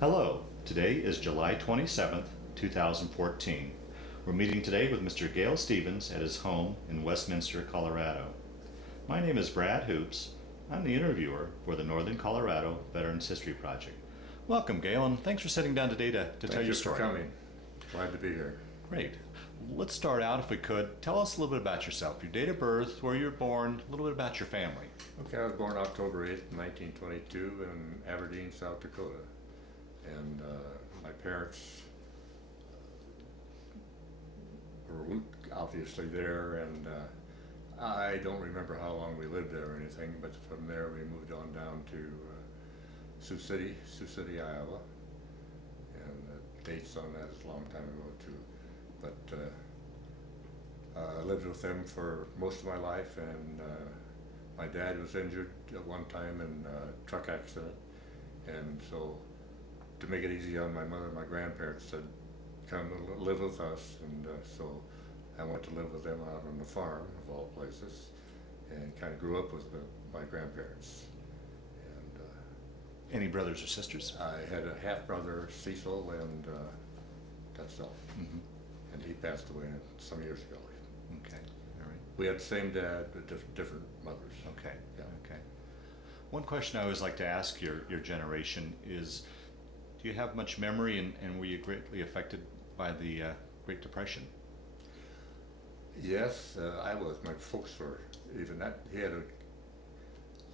Hello, today is July 27th, 2014. We're meeting today with Mr. Gale Stevens at his home in Westminster, Colorado. My name is Brad Hoops. I'm the interviewer for the Northern Colorado Veterans History Project. Welcome, Gale, and thanks for sitting down today to tell your story. Thank you for coming. Glad to be here. Great. Let's start out, if we could. Tell us a little bit about yourself, your date of birth, where you were born, a little bit about your family. Okay, I was born October 8th, 1922 in Aberdeen, South Dakota. And my parents were obviously there, and I don't remember how long we lived there or anything, but from there we moved on down to Sioux City, Iowa. And the dates on that is a long time ago too. But I lived with them for most of my life, and my dad was injured at one time in a truck accident, and so to make it easy on my mother and my grandparents said, come and live with us, and so I went to live with them out on the farm, of all places, and kind of grew up with my grandparents. And Any brothers or sisters? I had a half-brother, Cecil, and that's all. Mm-hmm. And he passed away some years ago. Okay, all right. We had the same dad, but different mothers. Okay, Yeah. okay. One question I always like to ask your generation is, do you have much memory, and were you greatly affected by the Great Depression? Yes, I was. My folks were. Even that, he had a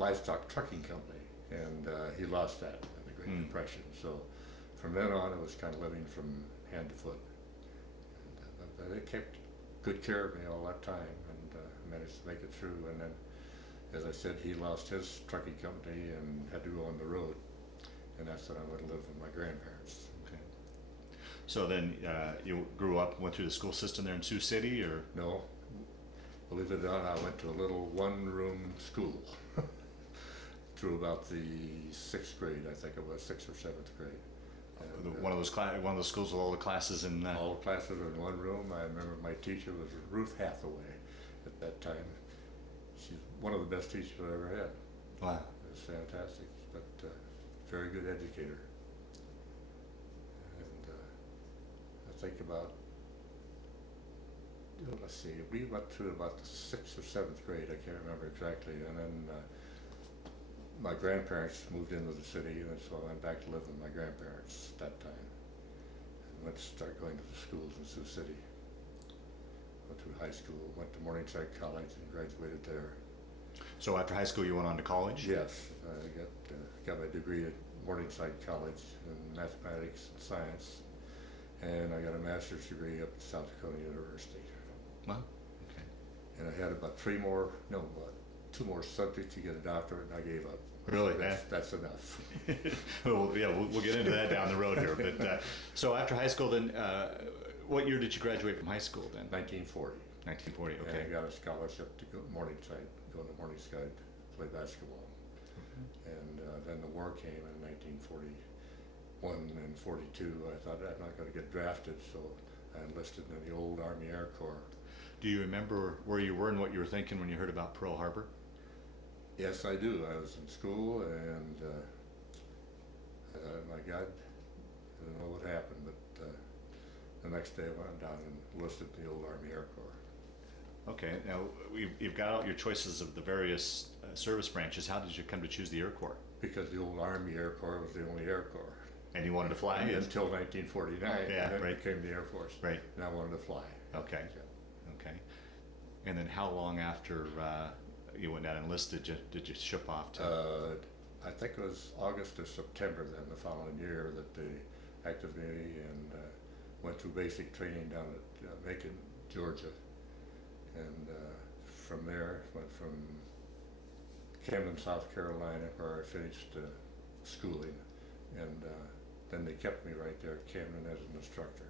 livestock trucking company, and he lost that in the Great Depression. So from then on, it was kind of living from hand to foot. And, they kept good care of me all that time, and managed to make it through. And then, as I said, he lost his trucking company and had to go on the road, and that's when I went to live with my grandparents. Okay. So then you grew up, went through the school system there in Sioux City, or? No, believe it or not, I went to a little one-room school through about the 6th grade, I think it was, 6th or 7th grade. And, one of those schools with all the classes in. All the classes were in one room. I remember my teacher was Ruth Hathaway at that time. She's one of the best teachers I ever had. Wow. It was fantastic, but very good educator. And I think about, let's see, we went through about the 6th or 7th grade, I can't remember exactly, and then my grandparents moved into the city, and so I went back to live with my grandparents at that time. And went to start going to the schools in Sioux City. Went through high school, went to Morningside College and graduated there. So after high school you went on to college? Yes, I got my degree at Morningside College in mathematics and science, and I got a master's degree up at South Dakota University. Wow. Okay. And I had about 2 more subjects to get a doctorate, and I gave up. Really? That's enough. Well, yeah, we'll get into that down the road here. But so after high school, then, what year did you graduate from high school then? 1940. 1940. Okay. And I got a scholarship to go to Morningside to play basketball. And then the war came in 1941 and 42. I thought I'm not going to get drafted, so I enlisted in the old Army Air Corps. Do you remember where you were and what you were thinking when you heard about Pearl Harbor? Yes, I do. I was in school, and I thought, my God, I don't know what happened, but the next day I went down and enlisted in the old Army Air Corps. Okay, now you've got all your choices of the various service branches. How did you come to choose the Air Corps? Because the old Army Air Corps was the only Air Corps. And you wanted to fly? Until 1949, yeah, and then right. it became the Air Force. Right. And I wanted to fly. Okay. Yeah. Okay. And then how long after you went out and enlisted did you ship off to? I think it was August or September then, the following year, that they activated me, and went through basic training down at Macon, Georgia. And from there, went from Camden, South Carolina, where I finished schooling, and then they kept me right there at Camden as an instructor.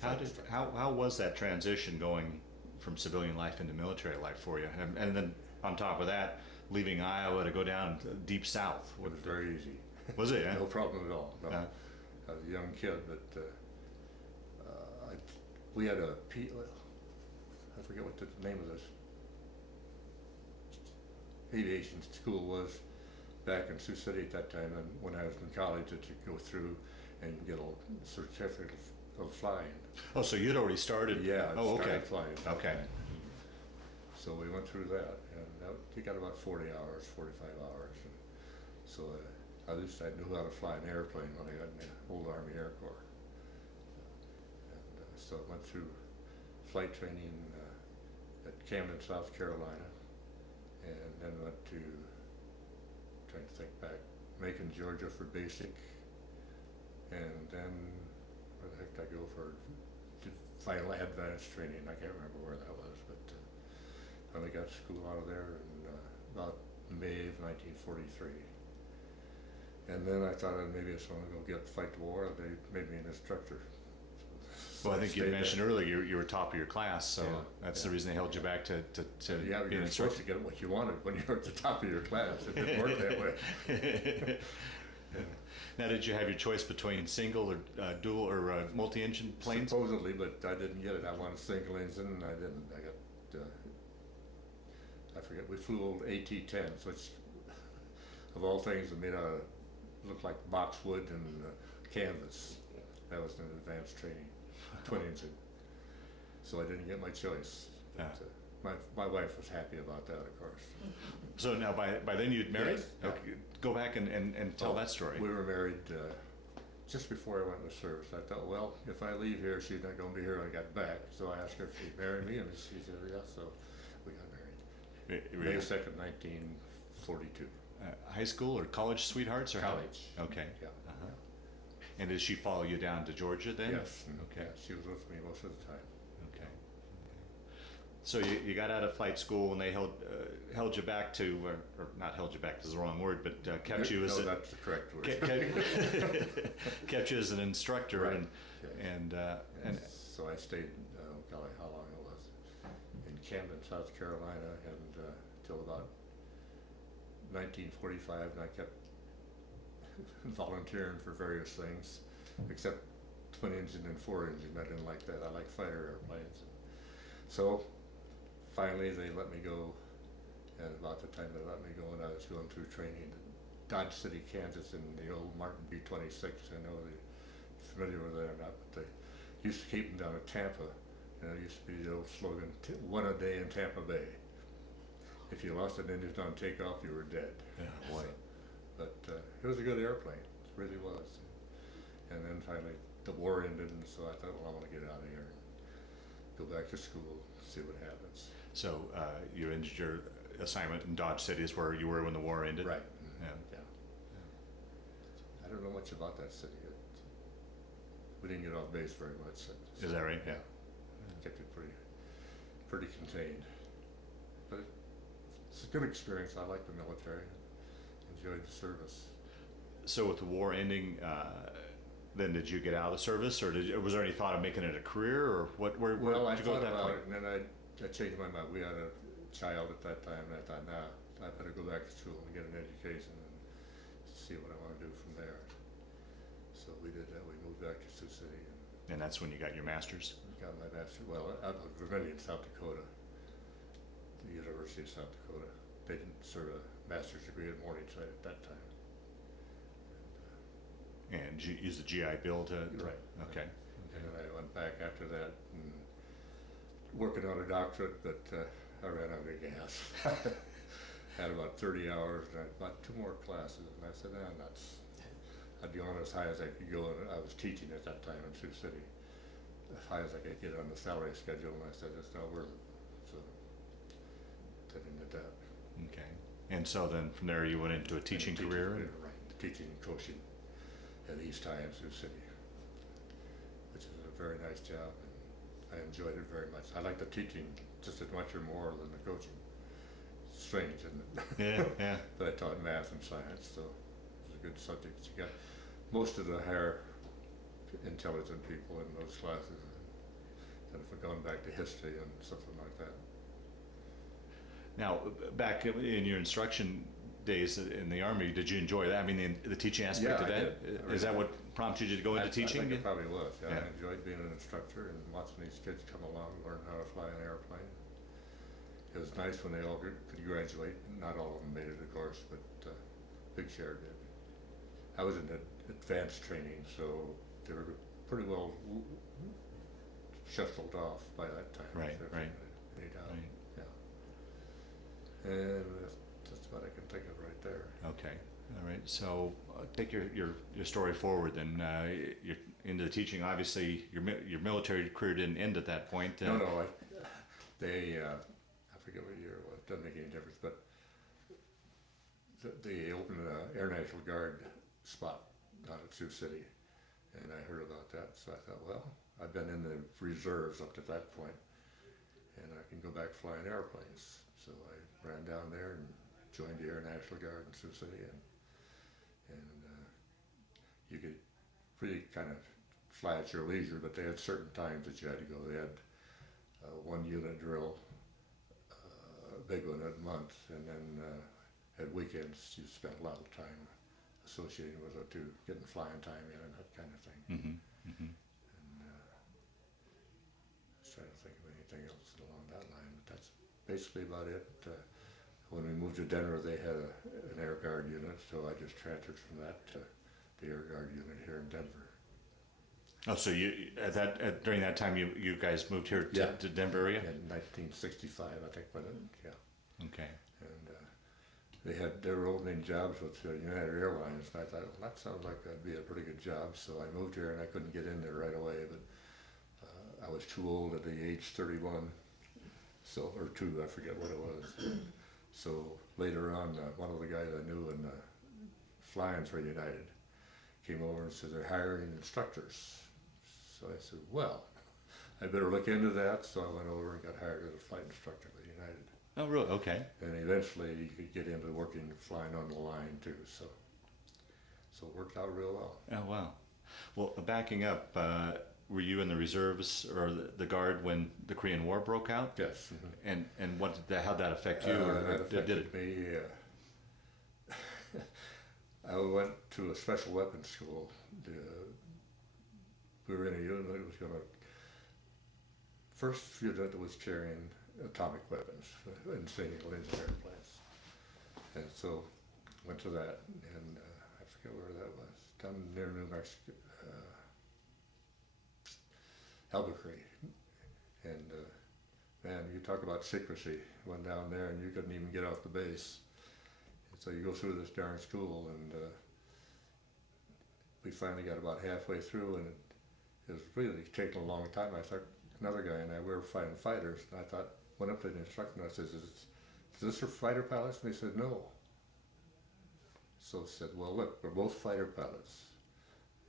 How was that transition going from civilian life into military life for you? And then on top of that, leaving Iowa to go down deep south. It was very easy. Was it? Yeah? No problem at all. No. I was a young kid, but we had I forget what the name of this aviation school was, back in Sioux City at that time, and when I was in college, to go through and get a certificate of flying. Oh, so you'd already started? Yeah, I Oh, okay. started flying at that Okay. time. So we went through that, and we got about 40 hours, 45 hours. And so at least I knew how to fly an airplane when I got in the old Army Air Corps. And so I went through flight training at Camden, South Carolina, and then went to, trying to think back, Macon, Georgia for basic, and then where the heck did I go for final advanced training? I can't remember where that was, but finally got school out of there in about May of 1943. And then I thought maybe I was going to go fight the war. They made me an instructor. So Well, I think you mentioned earlier you were top of your class, so Yeah, that's yeah. the reason they held you back to Yeah, be an you're supposed instructor. to get what you wanted when you're at the top of your class. It didn't work that way. Now, did you have your choice between single or dual or multi-engine planes? Supposedly, but I didn't get it. I wanted single engine, and I didn't. I got, I forget, we flew old AT-10s, which, of all things, are made out of, looked like boxwood and canvas. That was an advanced training, twin engine. So I didn't get my choice. But, my wife was happy about that, of course. So now, by then you'd married? Yes, yeah. Okay. Go back and tell that story. We were married just before I went into service. I thought, well, if I leave here, she's not going to be here when I got back. So I asked her if she'd marry me, and she said, yeah, so we got married. May 2nd, 1942. High school or college sweethearts? Or College. How? Okay. Yeah. Uh-huh. And did she follow you down to Georgia then? Yes. Okay. Yeah, she was with me most of the time. Okay. So you got out of flight school and they held you back to, or not held you back, because the wrong word, but kept you as no, a, that's the correct word. kept you as an instructor, Right. and So I stayed, golly, how long it was, in Camden, South Carolina, and till about 1945, and I kept volunteering for various things, except twin engine and four engine. I didn't like that. I like fighter airplanes. So finally they let me go, and about the time they let me go, and I was going through training in Dodge City, Kansas, in the old Martin B-26. I know you're familiar with that or not, but they used to keep them down at Tampa, and it used to be the old slogan, one a day in Tampa Bay. If you lost an engine on takeoff, you were dead. Yeah, boy. So, but it was a good airplane, it really was. And then finally the war ended, and so I thought, well, I want to get out of here and go back to school, see what happens. So you ended your assignment in Dodge City, is where you were when the war ended? Right. Yeah. Yeah. I don't know much about that city. We didn't get off base very much. Is that right? Yeah. Kept it pretty contained. But it's a good experience. I like the military. Enjoyed the service. So with the war ending, then did you get out of the service, or was there any thought of making it a career, or where Well, I did you go thought at that about point? it, and then I changed my mind. We had a child at that time, and I thought, nah, I better go back to school and get an education and see what I want to do from there. So we did that. We moved back to Sioux City And that's when you got your master's? and got my master's. Well, I'm Verna in South Dakota, the University of South Dakota. They didn't serve a master's degree at Morningside at that time. And you used the GI Bill to? Right. Okay. And then I went back after that and working on a doctorate, but I ran out of gas. Had about 30 hours, and I had about 2 more classes, and I said, nah, nuts. I'd gone as high as I could go, and I was teaching at that time in Sioux City, as high as I could get on the salary schedule, and I said, it's not worth it. So I didn't do that. Okay. And so then from there you went into a teaching career? Yeah, right. Teaching and coaching at East High in Sioux City, which is a very nice job, and I enjoyed it very much. I like the teaching just as much or more than the coaching. Strange, isn't it? Yeah, yeah. But I taught math and science, so it was a good subject. You got most of the higher intelligent people in those classes, and if we're going back to history and something like that. Now, back in your instruction days in the Army, did you enjoy that? I mean, the teaching aspect of I that? did. Is that what prompted you to go into teaching? I think it probably was. Yeah. Yeah. I enjoyed being an instructor and watching these kids come along, learn how to fly an airplane. It was nice when they all could graduate. Not all of them made it, of course, but big share did. I was in advanced training, so they were pretty well shuffled off by that time. Right, right. Any doubt. Right. Yeah. And that's what I can think of right there. Okay. All right. So take your story forward then. You're into the teaching. Obviously, your military career didn't end at that point. No. I forget what year it was. Doesn't make any difference. But they opened an Air National Guard spot down at Sioux City, and I heard about that. So I thought, well, I've been in the reserves up to that point, and I can go back flying airplanes. So I ran down there and joined the Air National Guard in Sioux City, and you could really kind of fly at your leisure, but they had certain times that you had to go. They had one unit drill, a big one a month, and then at weekends you spent a lot of time associating with it too, getting flying time in and that kind of thing. Mm-hmm. Mm-hmm. And I was trying to think of anything else along that line, but that's basically about it. When we moved to Denver, they had an Air Guard unit, so I just transferred from that to the Air Guard unit here in Denver. Oh, so you during that time you guys moved here to Denver area? In 1965, I think, yeah. Okay. And they were opening jobs with United Airlines, and I thought, well, that sounds like that'd be a pretty good job. So I moved here, and I couldn't get in there right away, but I was too old at the age 31, so or 2, I forget what it was. So later on, one of the guys I knew in flying for United came over and said they're hiring instructors. So I said, well, I better look into that. So I went over and got hired as a flight instructor with United. Oh, really? Okay. And eventually you could get into working, flying on the line too. So it worked out real well. Oh, wow. Well, backing up, were you in the reserves or the Guard when the Korean War broke out? Yes. Mm-hmm. And how'd that affect you? That affected me. I went to a special weapons school. We were in a unit that was going to first unit that was carrying atomic weapons and single engine airplanes, and so went to that, and I forget where that was, down near New Mexico, Albuquerque, and man, you talk about secrecy. Went down there and you couldn't even get off the base. So you go through this darn school, and we finally got about halfway through, and it was really taking a long time. I thought another guy and I, we were fighting fighters, and I thought, went up to the instructor and I said, is this for fighter pilots? And he said, no. So I said, well, look, we're both fighter pilots.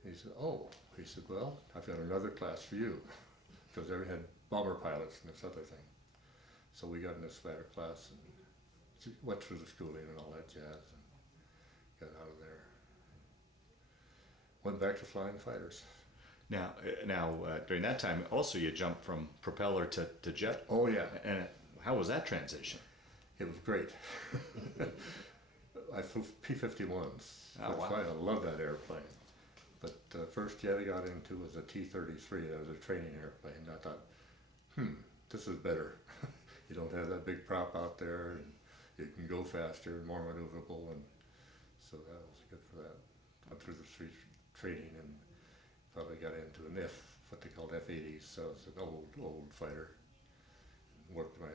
He said, oh. He said, well, I've got another class for you, because they had bomber pilots and this other thing. So we got in this fighter class and went through the schooling and all that jazz and got out of there. Went back to flying fighters. Now, during that time, also you jumped from propeller to jet. Oh yeah. And how was that transition? It was great. I flew P-51s. Oh, That's wow. why I love that airplane. But the first jet I got into was a T-33. That was a training airplane. I thought, this is better. You don't have that big prop out there, and you can go faster, more maneuverable, and so that was good for that. Went through the street training and probably got into an what they called F-80s, so it's an old fighter. Worked my,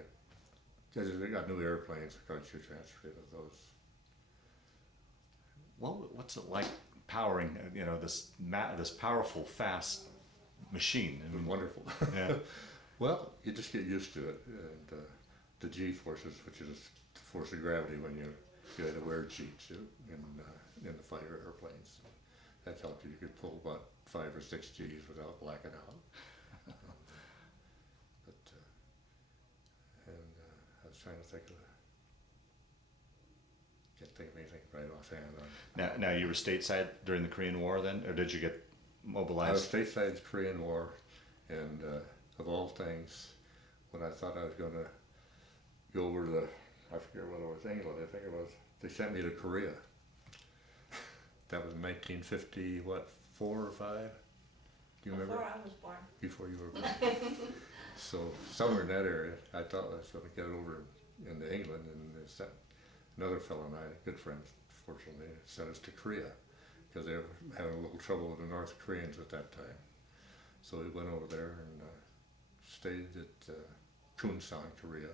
because they got new airplanes, of course you transferred with those. Well, what's it like powering, this powerful, fast machine? It was wonderful. Yeah. Well, you just get used to it, and the G-forces, which is the force of gravity when you had to wear cheats in the fighter airplanes. That helped you. You could pull about 5 or 6 Gs without blacking out. But I was trying to think of can't think of anything right offhand. Now you were stateside during the Korean War then, or did you get mobilized? I was stateside in the Korean War, and of all things, when I thought I was going to go over to I forget what it was, England, I think it was, they sent me to Korea. That was in 1950, what, 4 or 5? Do you remember? Before I was born. Before you were born. So somewhere in that area, I thought I was going to get over into England, and they sent another fellow and I, good friends, unfortunately, it sent us to Korea because they were having a little trouble with the North Koreans at that time. So we went over there and stayed at Kunsan, Korea.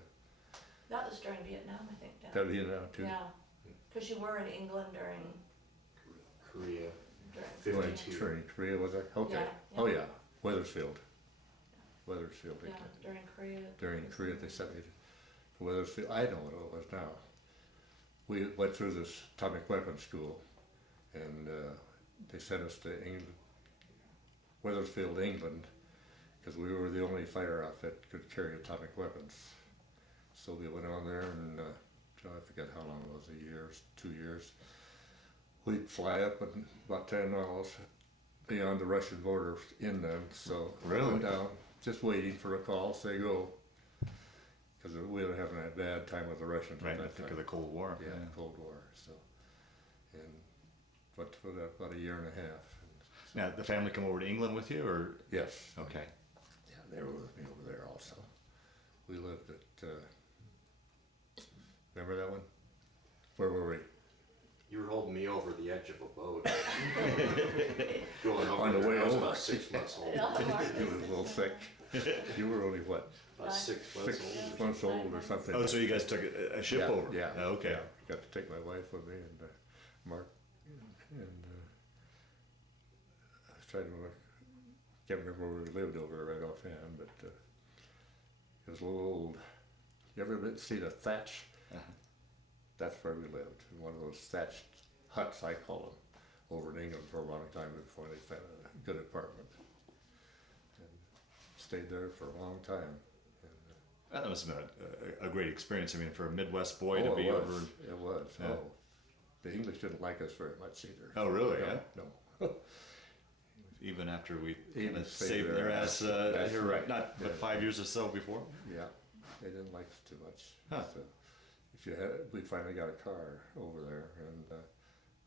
That was during Vietnam, I think. Dad. That Vietnam too. Yeah, because you were in England during Korea. 52. During Korea was it? Okay. Yeah, Oh yeah. yeah, Wethersfield. Wethersfield. Yeah, during Korea. During Korea they sent me to Wethersfield. I know what it was now. We went through this atomic weapons school, and they sent us to England, Wethersfield, England, because we were the only fighter outfit that could carry atomic weapons. So we went on there, and I forget how long it was, a year, 2 years. We'd fly up and about 10 miles beyond the Russian border in them. So Really? I went down, just waiting for a call, say go. Because we were having a bad time with the Russians Right, at I that think time. of the Cold War. Yeah, Cold War. So, and but for that, about a year and a half. Now, the family come over to England with you, or? Yes. Okay. Yeah, they were with me over there also. We lived at. Remember that one? Where were we? You were holding me over the edge of a boat. Going over On the there. way I was over. about 6 months old. You were a little thick. You were only what? About 6 months 6 old. months old or something. Oh, so you guys took a ship yeah, over? Yeah. Oh, okay. Yeah. Got to take my wife with me and Mark and I was trying to look. Can't remember where we lived over right offhand, but it was a little old. You ever see the thatch? Uh-huh. That's where we lived, in one of those thatched huts, I call them, over in England for a long time before they found a good apartment. And stayed there for a long time. And, That must have been a great experience. I mean, for a Midwest boy to it be was. over. It was. Yeah. Oh, the English didn't like us very much either. Oh, really? No, Yeah. no. Even after we Even kind of saved saved their their ass. ass That's here, right. not but 5 years or so before. Yeah, they didn't like us too much. Huh. So if you had, we finally got a car over there, and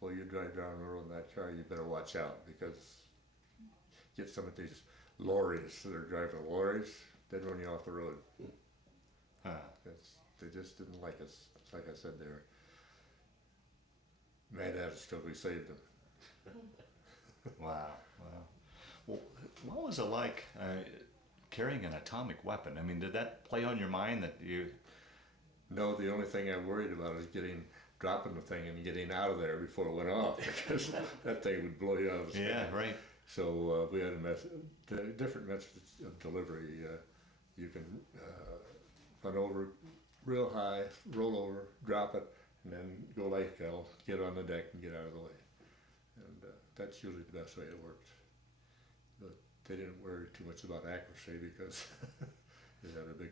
well, you drive down the road in that car, you better watch out because get some of these lorries that are driving lorries, they'd run you off the road. Huh. They just didn't like us. Like I said, they were mad at us till we saved them. Wow. Wow. Well, what was it like carrying an atomic weapon? I mean, did that play on your mind that you? No, the only thing I worried about is dropping the thing and getting out of there before it went off, because that thing would blow you out of the sky. Yeah. Right. So we had different methods of delivery. You can run over real high, roll over, drop it, and then go like hell, get on the deck and get out of the way. And that's usually the best way it worked. But they didn't worry too much about accuracy because they had a big.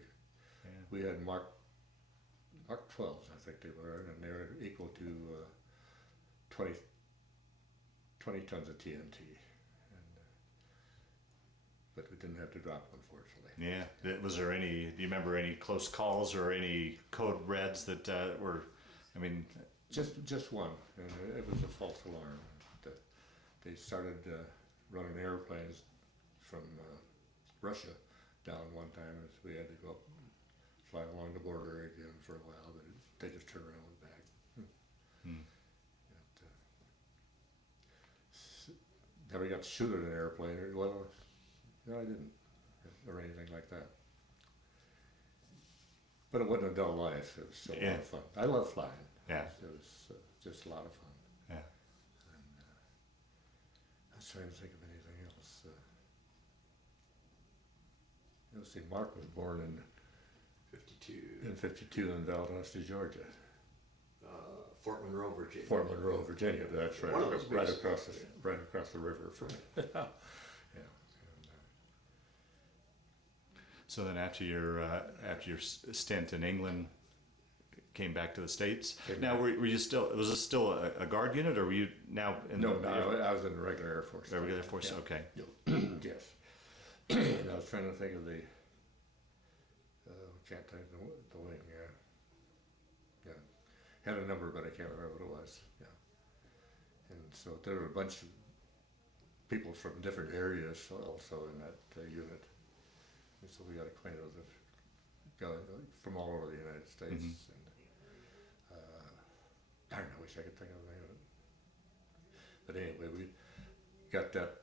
Yeah. We had Mark 12s, I think they were, and they were equal to 20 tons of TNT. But we didn't have to drop them, unfortunately. Yeah. Was there any? Do you remember any close calls or any code reds that were? I mean. Just one, and it was a false alarm. They started running airplanes from Russia down one time, as we had to go up, fly along the border again for a while, but they just turned around and went back. Hmm. Never got to shoot at an airplane. Well, no, I didn't, or anything like that. But it wasn't a dull life. It was still a lot of fun. I love flying. Yeah. It was just a lot of fun. Yeah. And, I was trying to think of anything else. Let's see, Mark was born in 52. 52 in Valdosta, Georgia. Fort Monroe, Virginia. Fort Monroe, Virginia. That's right. One of those Right bases. right across the river from. Yeah. And, So then, after your stint in England, came back to the States. Came Now, back. were you still? Was it still a guard unit, or were you now in no, the I was in the regular Air Force. regular Air Force? Yeah. Okay. Yes. And I was trying to think of the. Can't think of the wing. Yeah. Had a number, but I can't remember what it was. Yeah. And so there were a bunch of people from different areas also in that unit. And so we got acquainted with from all over the United States. Mhm. And Darn, I wish I could think of the name of it. But anyway, we got that,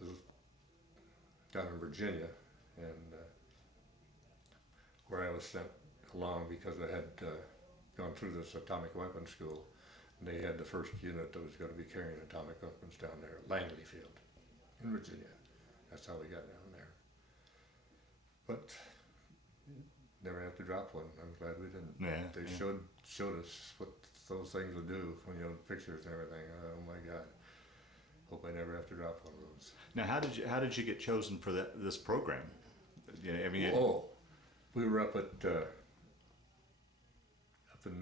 was down in Virginia, and where I was sent along because I had gone through this atomic weapons school, and they had the first unit that was going to be carrying atomic weapons down there at Langley Field in Virginia. That's how we got down there. But never have to drop one. I'm glad we didn't. Yeah, They yeah. showed us what those things would do when you know pictures and everything. Oh my God! Hope I never have to drop one of those. Now, how did you get chosen for this program? You know, I mean, Oh, we were up in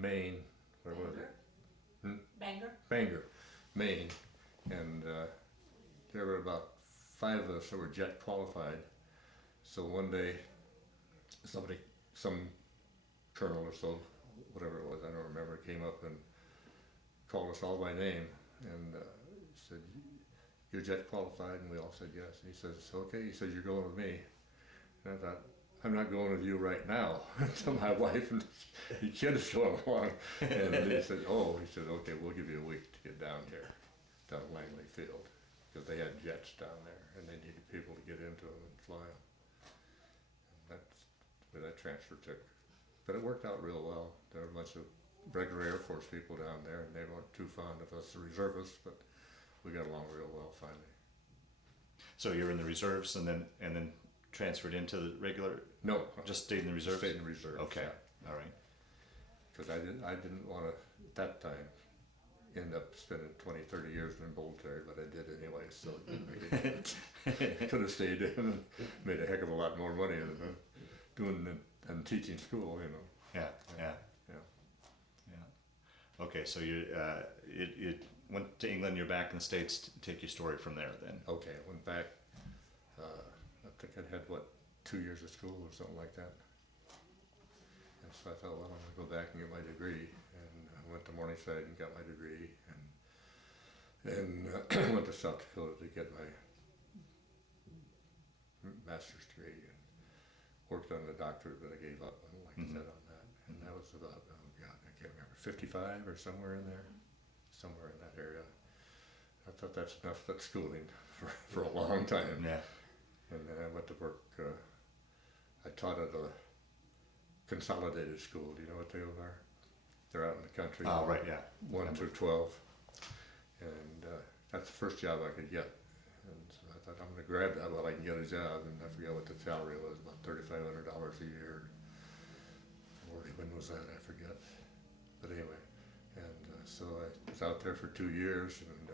Maine. Where was it? Bangor? Bangor, Maine, and there were about 5 of us that were jet qualified. So one day, some colonel or so, whatever it was, I don't remember, came up and called us all by name and said, "You're jet qualified," and we all said yes. And he says, "Okay." He says, "You're going with me." And I thought, "I'm not going with you right now." So my wife and the kids going along, and he said, "Okay, we'll give you a week to get down here, down at Langley Field, because they had jets down there, and they needed people to get into them and fly them." And that's where that transfer took. But it worked out real well. There were a bunch of regular Air Force people down there, and they weren't too fond of us, the reservists, but we got along real well finally. so you're in the reserves, and then transferred into the regular. No, Just stayed in the reserves. stayed in the reserves. Okay, all right. Because I didn't want to, at that time, end up spending 20, 30 years in the military, but I did anyway, so it didn't make any difference. Could have stayed in and made a heck of a lot more money than doing and teaching school, you know. Yeah, yeah, Yeah. yeah. Okay, so you went to England. You're back in the States. Take your story from there, then. Okay, I went back, I think I had, 2 years of school or something like that. And so I thought, well, I'm gonna go back and get my degree. And I went to Morningside and got my degree, and went to South Dakota to get my master's degree, and worked on the doctorate, but I gave up, like I said, on that. And that was about, oh God, I can't remember, 55 or somewhere in there, somewhere in that area. I thought that's enough, that's schooling for a long time. Yeah. And then I went to work, I taught at a consolidated school. Do you know what they are? They're out in the country. Oh, right, yeah. 1 through 12. And that's the first job I could get. And so I thought, I'm going to grab that while I can get a job. And I forget what the salary was, about $3,500 a year. Or when was that? I forget. But anyway, and so I was out there for 2 years, and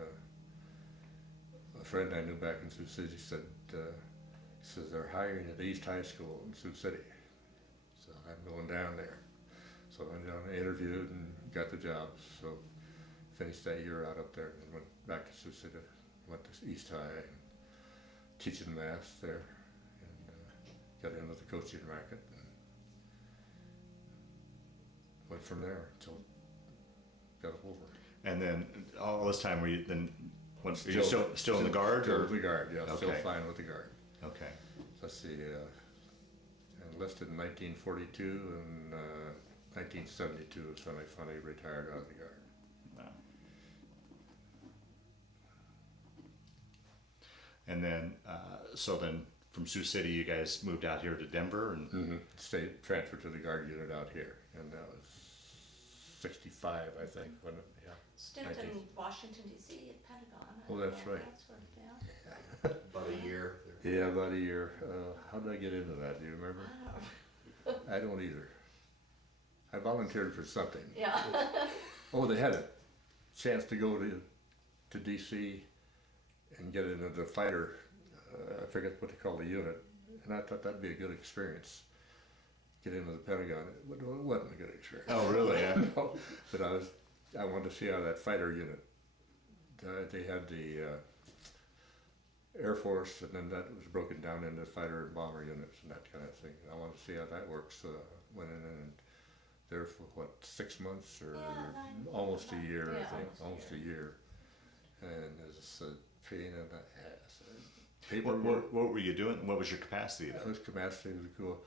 a friend I knew back in Sioux City said, he says, they're hiring at East High School in Sioux City. So I'm going down there. So I went down and interviewed and got the job. So finished that year out up there, and then went back to Sioux City, went to East High, and teaching math there, and got into the coaching racket, and went from there until got it over. And then all this time, were you then? Are you still in the guard? Still Or? with the guard, yeah. Still Okay. flying with the guard. Okay. Let's see, enlisted in 1942, and 1972 is when I finally retired out of the guard. Wow. And then, so then from Sioux City, you guys moved out here to Denver, and Transferred to the guard unit out here, and that was 65, I think, when it, yeah. Stint 19. in Washington DC at Pentagon. Oh, that's right. That's where, yeah. About a year. Yeah, about a year. How did I get into that? Do you remember? I don't know. I don't either. I volunteered for something. Yeah. Oh, they had a chance to go to DC and get into the fighter. I forget what they call the unit, and I thought that'd be a good experience. Get into the Pentagon. It wasn't a good experience. Oh, really? Yeah. No, but I wanted to see how that fighter unit. They had the Air Force, and then that was broken down into fighter and bomber units and that kind of thing. I wanted to see how that works. Went in and there for 6 months or Yeah, almost a year, I yeah, think, almost a year. And it's a pain in the ass. what were you doing? What was your capacity? That was capacity was cool.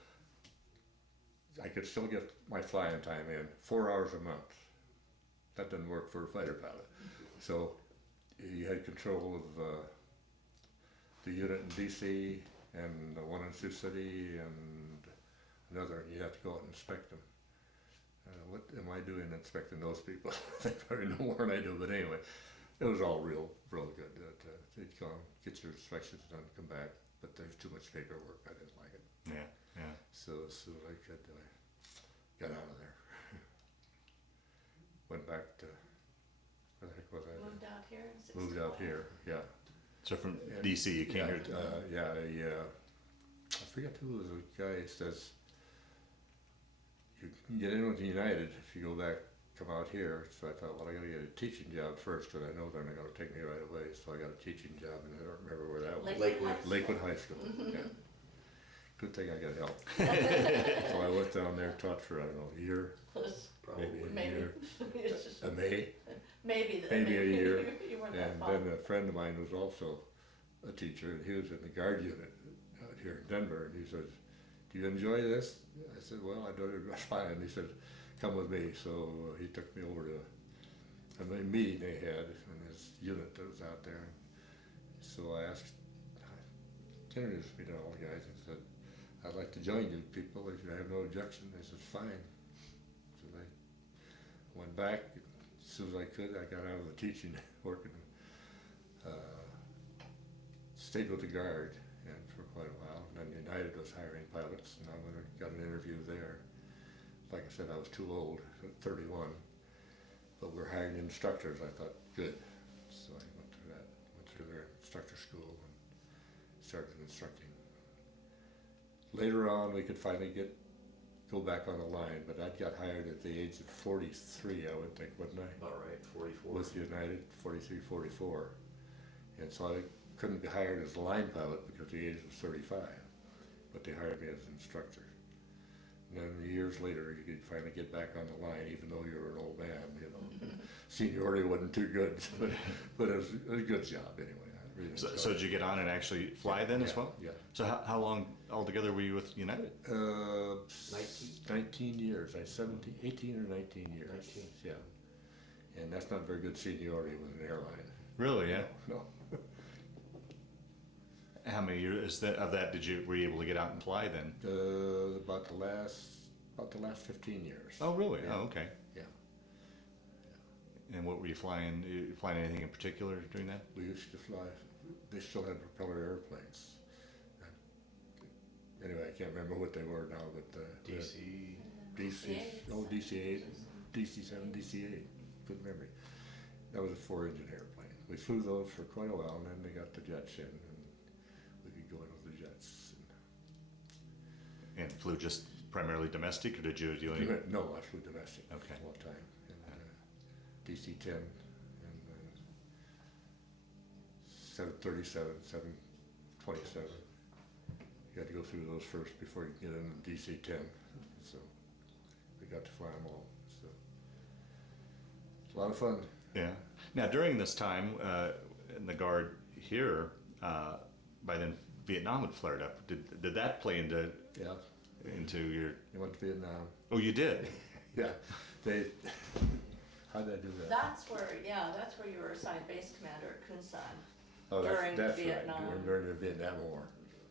I could still get my flying time in 4 hours a month. that doesn't work for a fighter pilot. So you had control of the unit in DC and the one in Sioux City and another, and you have to go out and inspect them. What am I doing inspecting those people? They probably know more than I do, but anyway, it was all real good. They'd come, get your inspections done, come back, but there's too much paperwork. I didn't like it. Yeah. So as soon as I could, I got out of there. Went back to, where the heck was I? Moved out here in 61. Moved out here, yeah. So from DC, you came here. I forget who was the guy who says, you can get in with United if you go back, come out here. So I thought, well, I gotta get a teaching job first, because I know they're not gonna take me right away. So I got a teaching job, and I don't remember where that was. Lakewood High School. Yeah. Good thing I got help. So I went down there, taught for, I don't know, a year, maybe a year, maybe a year. You weren't that And far. then a friend of mine was also a teacher, and he was in the guard unit out here in Denver, and he said, do you enjoy this? I said, well, I do it fine. He said, come with me. So he took me over to a meeting they had in his unit that was out there. So I asked, introduced me to all the guys and said, I'd like to join you people if you have no objection. They said, fine. So they went back. As soon as I could, I got out of the teaching, working, stayed with the Guard and for quite a while. And then United was hiring pilots, and I got an interview there. Like I said, I was too old, at 31, but we're hiring instructors. I thought, good. So I went through that, went through their instructor school and started instructing. Later on, we could finally go back on the line, but I'd got hired at the age of 43, I would think, wouldn't I? About right, 44. With United, 43, 44. And so I couldn't be hired as a line pilot because the age was 35, but they hired me as an instructor. And then years later, you could finally get back on the line, even though you were an old man, you know. Seniority wasn't too good, but it was a good job anyway. I really So enjoyed did you get on and actually fly then as well? Yeah. So how long altogether were you with United? 19 years. 18 or 19 years. 19. Yeah. And that's not very good seniority with an airline. Really? Yeah. No. How many years of that were you able to get out and fly then? About the last 15 years. Oh, really? Yeah. Oh, okay. Yeah. And what were you flying? You flying anything in particular during that? We used to fly. They still had propeller airplanes. Anyway, I can't remember what they were now, but DC. DC-8, DC-7, DC-8. Good memory. That was a 4-engine airplane. We flew those for quite a while, and then they got the jets in, and we could go in with the jets. And flew just primarily domestic, or did you do any? No, I flew domestic Okay. all the time. And, DC-10 and 737, 727. You had to go through those first before you could get in the DC-10. So we got to fly them all. So it's a lot of fun. Yeah. Now during this time in the Guard here, by then Vietnam had flared up. Did that play into Yeah. your? You went to Vietnam. Oh, you did. Yeah. How did I do that? That's where you were assigned base commander at Kun San. Oh, during that's Vietnam. right. During the Vietnam War.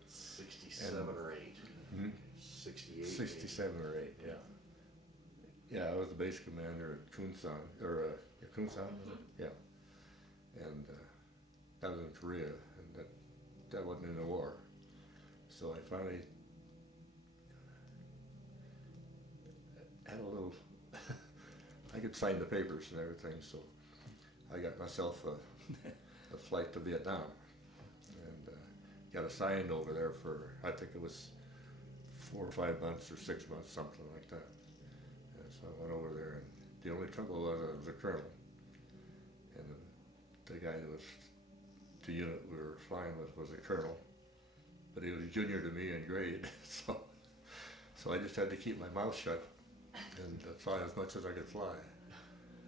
67 or 8. Hmm? 68. 67 or 8, yeah. Yeah, I was the base commander at Kun San, or Kun San, was it? Yeah. And that was in Korea, and that wasn't in the war. So I finally had a little, I could sign the papers and everything, so I got myself a flight to Vietnam, and got assigned over there for, I think it was 4 or 5 months or 6 months, something like that. And so I went over there, and the only trouble was I was a colonel, and the guy that was the unit we were flying with was a colonel, but he was junior to me in grade, so I just had to keep my mouth shut and fly as much as I could fly.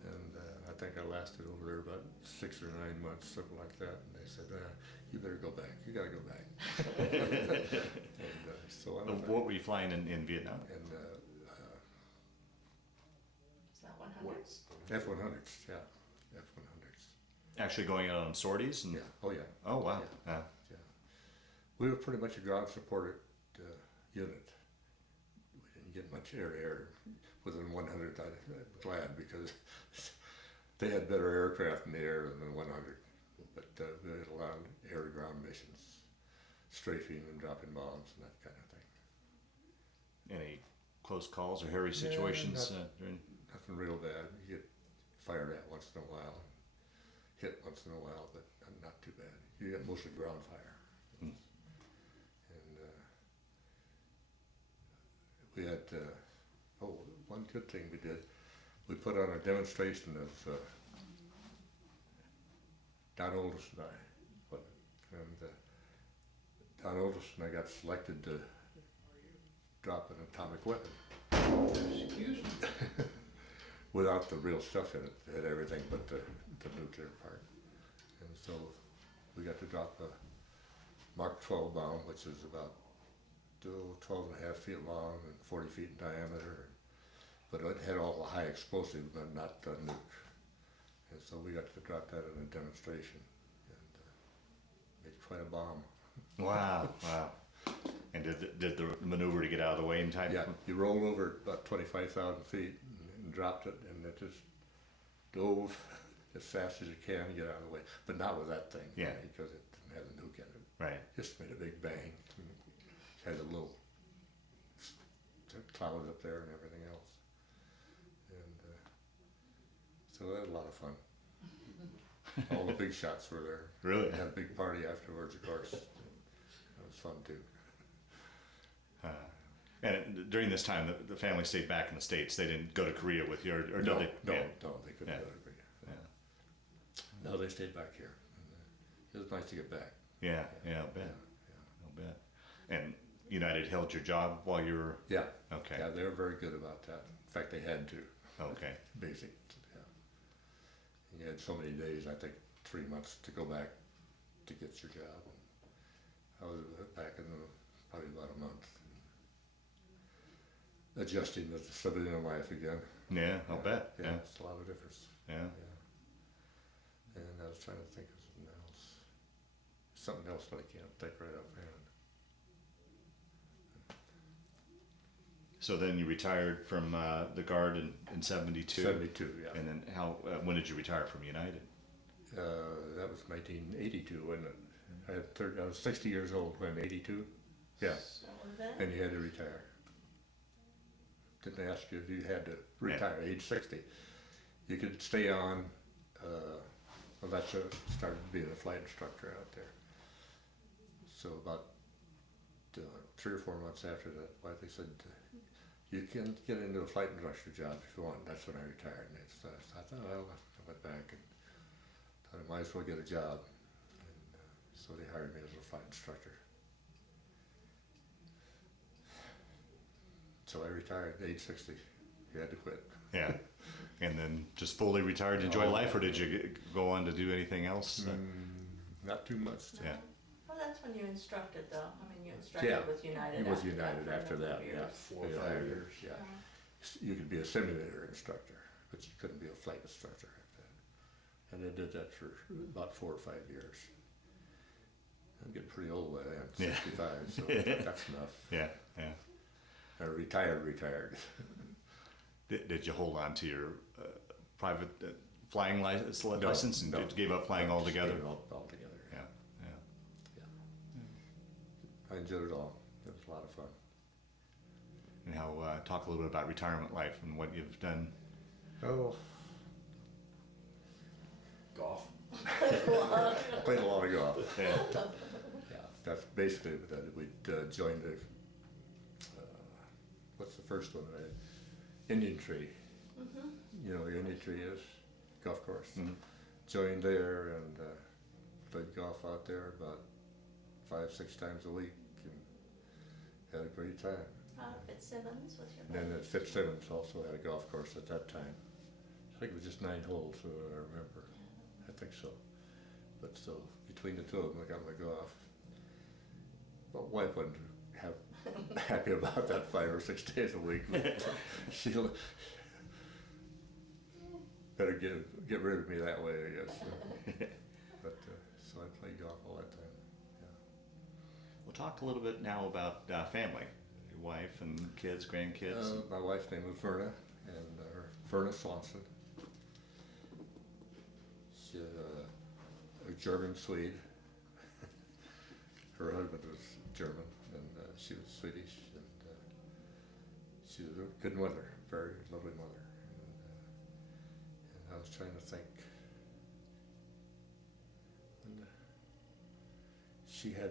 And I think I lasted over there about 6 or 9 months, something like that. And they said, "You better go back. You gotta go back." And so I went back. What were you flying in Vietnam? And Is that 100s? F-100s, yeah, F-100s. Actually going out on sorties? And, Yeah, oh yeah. Oh, wow. Yeah. Yeah. We were pretty much a ground supported unit. We didn't get much air within 100. I'm glad because they had better aircraft in the air than the 100. But we had a lot of air-to-ground missions, strafing and dropping bombs and that kind of thing. Any close calls or hairy situations? During... Nothing real bad. You get fired at once in a while, hit once in a while, but not too bad. You get mostly ground fire. Hmm. And we had, one good thing we did, we put on a demonstration of Don Oldest and I. And Don Oldest and I got selected to drop an atomic weapon. Excuse me. Without the real stuff in it. It had everything but the nuclear part. And so we got to drop a Mark 12 bomb, which is about 12 and a half feet long and 40 feet in diameter. But it had all the high explosive, but not the nuke. And so we got to drop that in a demonstration. And made quite a bomb. Wow, wow. And did the maneuver to get out of the way in time? Yeah, you rolled over about 25,000 feet and dropped it, and it just dove as fast as you can to get out of the way. But not with that thing, yeah, because it didn't have the nuke in it. Right. Just made a big bang. Had a little cloud up there and everything else. And so that was a lot of fun. All the big shots were there. Really? We had a big party afterwards, of course. It was fun too. And during this time, the family stayed back in the States. They didn't go to Korea with you, or did they? No, Yeah. they couldn't Yeah. go to Korea. Yeah. No, they stayed back here. It was nice to get back. Yeah, I'll bet. Yeah. I'll bet. And United held your job while you were... Yeah. Okay. Yeah, they were very good about that. In fact, they had to. Okay. Basic. Yeah. And you had so many days, I think 3 months to go back to get your job. And I was back in probably about a month. Adjusting to the civilian life again. Yeah, I'll bet. Yeah, Yeah. it's a lot of difference. Yeah. Yeah. And I was trying to think of something else. Something else, but I can't think right offhand. So then you retired from the Guard in 72? 72, yeah. And then how? When did you retire from United? That was 1982, wasn't it? I was 60 years old when 82. Yeah. So then, And you had to retire. Didn't ask you if you had to retire, age 60. You could stay on, well, that's started being a flight instructor out there. So about 3 or 4 months after that, they said, you can get into a flight instructor job if you want. And that's when I retired. And so I thought, well, I went back and thought I might as well get a job. And so they hired me as a flight instructor. So I retired at age 60. You had to quit. Yeah. And then just fully retired to enjoy life, or did you go on to do anything else? Not too much. Yeah. well, that's when you instructed though. I mean, you instructed with United. It was after United for a after number of that, yeah. years. 4 or 5 years. Yeah. Uh-huh. You could be a simulator instructor, but you couldn't be a flight instructor after that. And I did that for about 4 or 5 years. I'm getting pretty old by then, Yeah. 65, so that's enough. Yeah. I retired. Did you hold on to your private flying license and No, gave up flying altogether? Gave it all altogether. Yeah. I enjoyed it all. It was a lot of fun. And how? Talk a little bit about retirement life and what you've done. Oh, Golf. played a lot of golf. Yeah. Yeah, that's basically that we joined the, what's the first one? Indian Tree. Mm-hmm. You know where Indian Tree is? Golf course. Mhm. Joined there and played golf out there about 5-6 times a week and had a great time. Fitzsimmons was your And then at Fitzsimmons also had a golf course at that time. I think it was just 9 holes, so I remember. I think so. But so between the two of them, I got my golf. But wife wasn't happy about that 5 or 6 days a week. She better get rid of me that way, I guess. But so I played golf all that time. Yeah. We'll talk a little bit now about family, your wife and kids, grandkids. My wife's name was Verna, and Verna Swanson. She's a German Swede. Her husband was German, and she was Swedish, and she was a good mother, very lovely mother. And I was trying to think. And, she had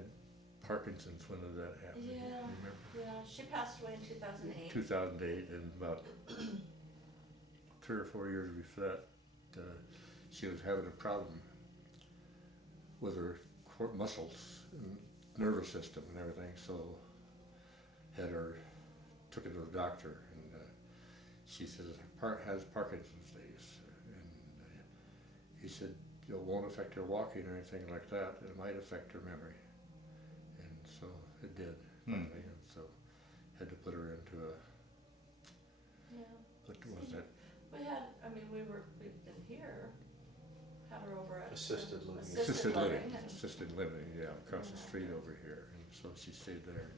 Parkinson's. When did that happen? Yeah, Remember? yeah, she passed away in 2008. 2008, and about 3 or 4 years before that, she was having a problem with her muscles and nervous system and everything, so took her to the doctor, and she says has Parkinson's disease, and he said it won't affect her walking or anything like that. It might affect her memory, and so it did finally, and so had to put her into a Yeah. what was that? We had, I mean, we've been here, had her over at. Assisted living. Assisted living. and- Assisted living, yeah, across the street over here, and so she stayed there,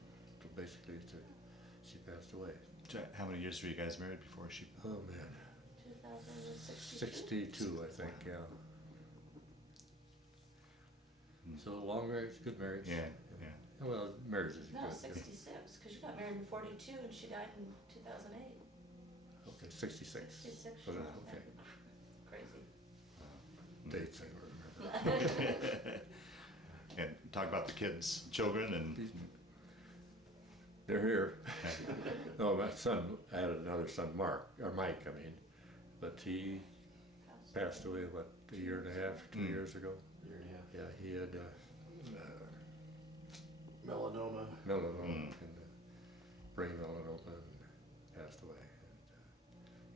basically she passed away. So how many years were you guys married before she? Oh man, 2062. 62, I think, yeah. So long marriage, good marriage. Yeah, yeah. Well, marriage is No, good. 66, because you got married in 42 and she died in 2008. Okay, 66. 66. Was it? yeah. Okay. Crazy. Dates I don't remember. And talk about the kids, children, and They're here. No, my son, I had another son, Mike, I mean, but he passed away, what, a year and a half, 2 years ago? Year and a half. Yeah, he had Melanoma. melanoma, and brain melanoma, and passed away.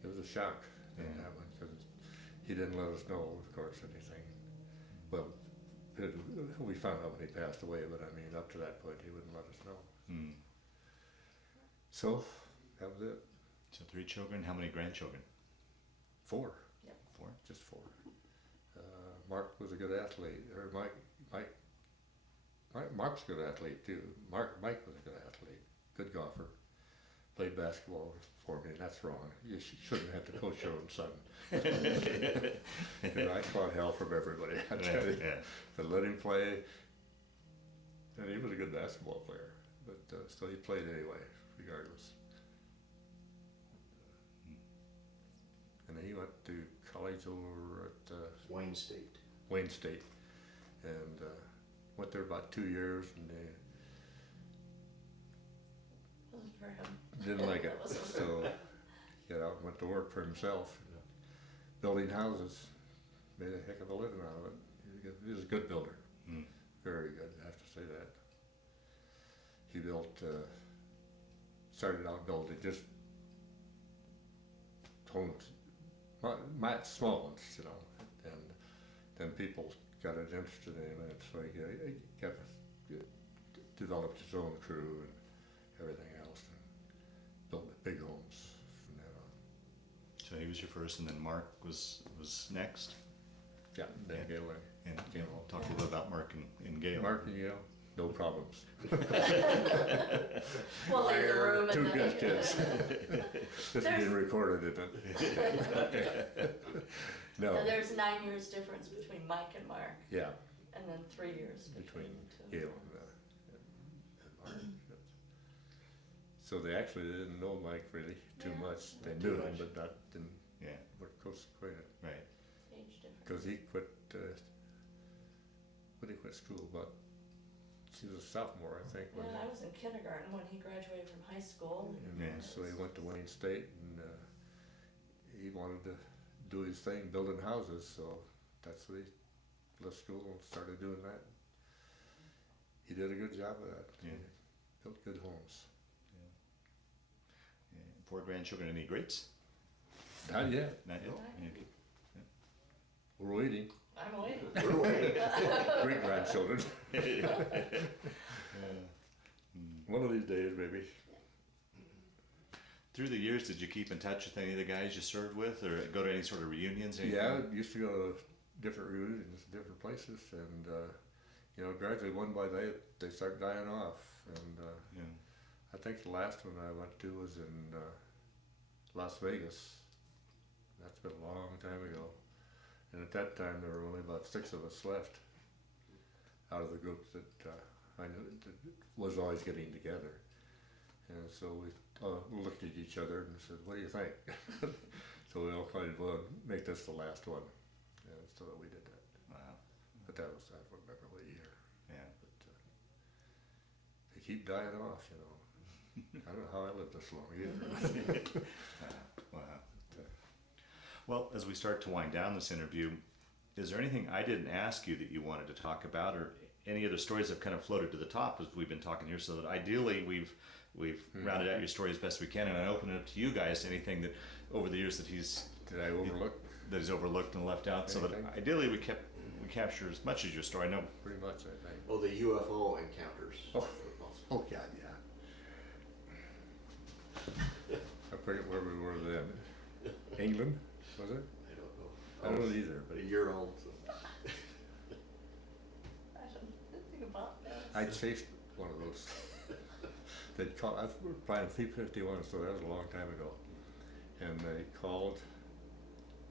And, it was a shock, Yeah. that one, because he didn't let us know, of course, anything. Well, we found out when he passed away, but I mean, up to that point, he wouldn't let us know. mm. So, that was it. So 3 children. How many grandchildren? 4, 4. just 4. Mark was a good athlete, or Mark's a good athlete too. Mike was a good athlete, good golfer. Played basketball for me, and that's wrong. You shouldn't have to coach your own son. You know, I caught hell from everybody, I tell you. Yeah. But let him play, and he was a good basketball player. But still, he played anyway, regardless. And then he went to college over at Wayne State. Wayne State, and went there about 2 years, and they Wasn't for him. didn't like it. Wasn't for So he got out and went to work for himself, building houses. Made a heck of a living out of it. He was a good builder, Mm. very good. I have to say that. He built, started out building just homes, small ones, you know, and then people got interested in him, and so he developed his own crew and everything else, and built big homes from then on. So he was your first, and then Mark was next. Yeah, then Yeah. Gale And came on. talk a little bit about Mark and Gale. Mark and Gale, no problems. We'll leave the room and Two then. good kids. This is being recorded, isn't it? No, No, there's 9 years difference between Mike and Mark, yeah, and then 3 years between between the two. Gale and Mark. So they actually didn't know Mike really too Yeah, much. They not knew too him, much. but didn't Yeah, work close acquainted. right. Age difference. Because he quit, when he quit school, but she was a sophomore, I think. when- Yeah, I was in kindergarten when he graduated from high school. And Yeah. so he went to Wayne State, and he wanted to do his thing, building houses, so that's what he left school and started doing that. He did a good job of that. Yeah. He built good homes. Yeah. 4 grandchildren. Any greats? Not yet. Not yet. No. Yeah. We're waiting. I'm waiting. We're waiting. Great grandchildren. Mm. One of these days, maybe. Through the years, did you keep in touch with any of the guys you served with, or go to any sort of reunions? Anything? Yeah, I used to go to different reunions, different places, and you know, gradually one by they start dying off. And Yeah. I think the last one I went to was in Las Vegas. That's been a long time ago. And at that time, there were only about 6 of us left out of the group that I knew that was always getting together. And so we looked at each other and said, "What do you think?" So we all kind of make this the last one. And so we did that. Wow. But that was, I don't remember what year. Yeah. But they keep dying off, you know. I don't know how I lived this long either. Wow. Well, as we start to wind down this interview, is there anything I didn't ask you that you wanted to talk about, or any other stories that have kind of floated to the top as we've been talking here? So that ideally we've rounded out your story as best we can, and I open it up to you guys. Anything that over the years that Did I overlook? that he's overlooked and left out, so that Anything? ideally we capture as much as your story. I know. Pretty much, I think. Oh, the UFO encounters. Oh God, yeah. I forget where we were then. England, was it? I don't know. I don't know either, but A year old. So. I don't think about that. I chased one of those. They'd call. I was flying C-51, so that was a long time ago. And they called.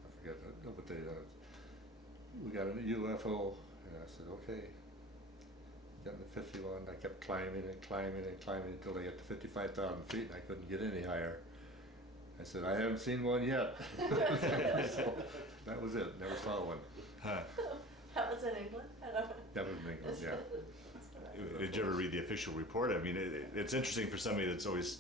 I forget what they. We got a UFO, and I said, "Okay." Got in the 51. I kept climbing and climbing and climbing until I got to 55,000 feet, and I couldn't get any higher. I said, "I haven't seen one yet." So that was it. Never saw one. Huh. That was in England? I don't. That was in England, yeah. Did you ever read the official report? I mean, it's interesting for somebody that's always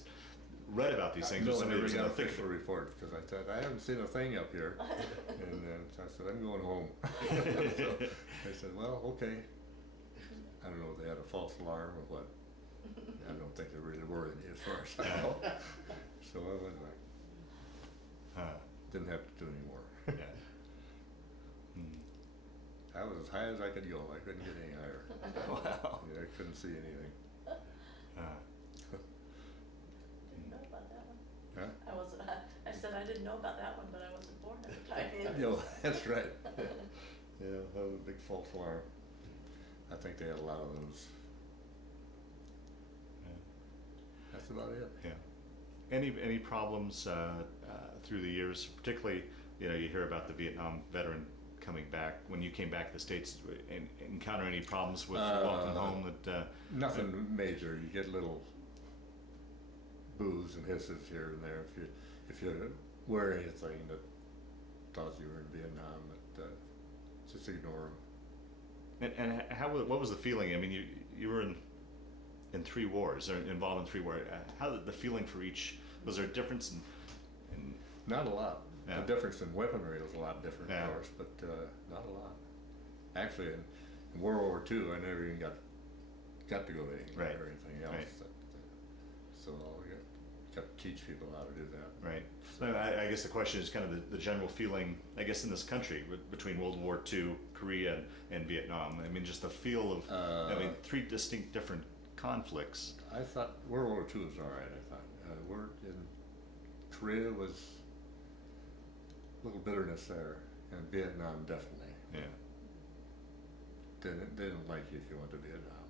read about these things. No, or I somebody never that's got gonna an think. official report because I said, "I haven't seen a thing up here." And so I said, "I'm going home." So I said, "Well, okay." I don't know if they had a false alarm or what. I don't think there really were any as far as I know. So I went back. Huh. Didn't have to do any more. Yeah. Hmm. I was as high as I could go. I couldn't get any higher. Wow. Yeah, I couldn't see anything. Didn't know about that one. Huh? I wasn't, I said I didn't know about that one, but I wasn't born at the time. Yeah, that's right. Yeah, that was a big false alarm. I think they had a lot of those. Yeah. That's about it. Yeah. Any problems through the years, particularly, you know, you hear about the Vietnam veteran coming back. When you came back to the States, encounter any problems with walking home that? Nothing major. You get little boos and hisses here and there if you wear anything that tells you were in Vietnam. But just ignore them. And what was the feeling? I mean, you were in 3 wars, or involved in 3 wars. How did the feeling for each? Was there a difference in Not a lot. Yeah. The difference in weaponry was a lot different, Yeah. of course, but not a lot. Actually, in World War II, I never even got to go to England Right. or anything else. Right. So I got to teach people how to do that. right? So I guess the question is kind of the general feeling, I guess, in this country between World War II, Korea, and Vietnam. I mean, just the feel of, 3 distinct different conflicts. I thought World War II was all right. I thought in Korea was a little bitterness there, and Vietnam definitely. Yeah. They didn't like you if you went to Vietnam.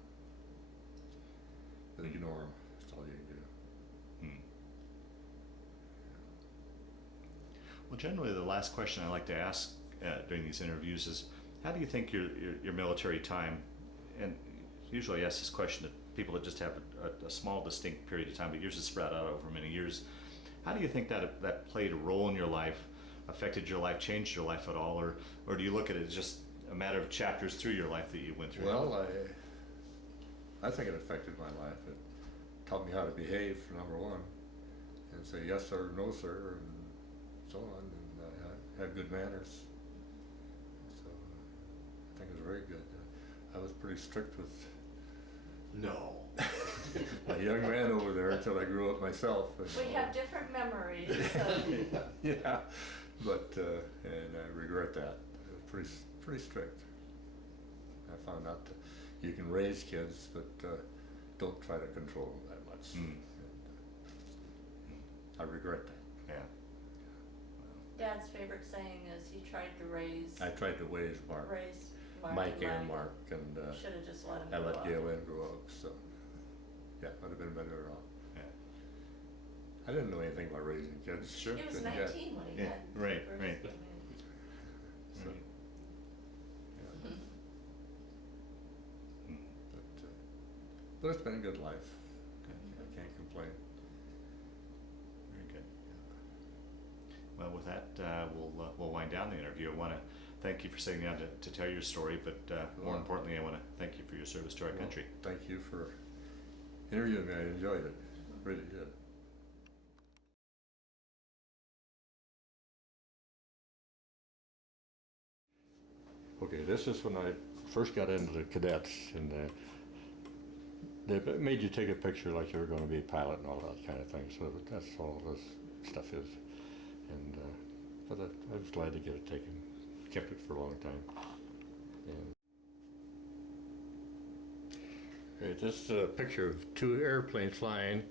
But ignore them. That's all you can do. Hmm. Well, generally, the last question I like to ask during these interviews is, how do you think your military time, and usually I ask this question to people that just have a small, distinct period of time, but yours is spread out over many years. How do you think that played a role in your life, affected your life, changed your life at all, or do you look at it as just a matter of chapters through your life that you went through? Well, I think it affected my life. It taught me how to behave, for number one, and say yes sir, no sir, and so on, and have good manners. So I think it was very good. I was pretty strict with No. a young man over there until I grew up myself. And, We have different memories, so. yeah, but and I regret that. It was pretty strict. I found out that you can raise kids, but don't try to control them that much. Mm. And, I regret that. Yeah. Dad's favorite saying is he tried to raise I tried to raise Mark, Mike and Mark, and Should have just let him I grow let up. Gale in grow up, so, yeah, would have been better off. Yeah. I didn't know anything about raising kids. Sure. He was Yeah. 19 when he Yeah, had right, first right. came in. So, Right. yeah, Hmm. but it's been a good life. Good. I can't complain. Very good. Well, with that, we'll wind down the interview. I want to thank you for sitting down to tell your story, but more Well, importantly, I want to thank you for your service to our Well, country. Thank you for interviewing me. I enjoyed it. Really did. Okay, this is when I first got into the cadets, and they made you take a picture like you were going to be a pilot and all that kind of thing. So that's all this stuff is. And but I was glad to get it taken. Kept it for a long time. And okay, this is a picture of two airplanes flying,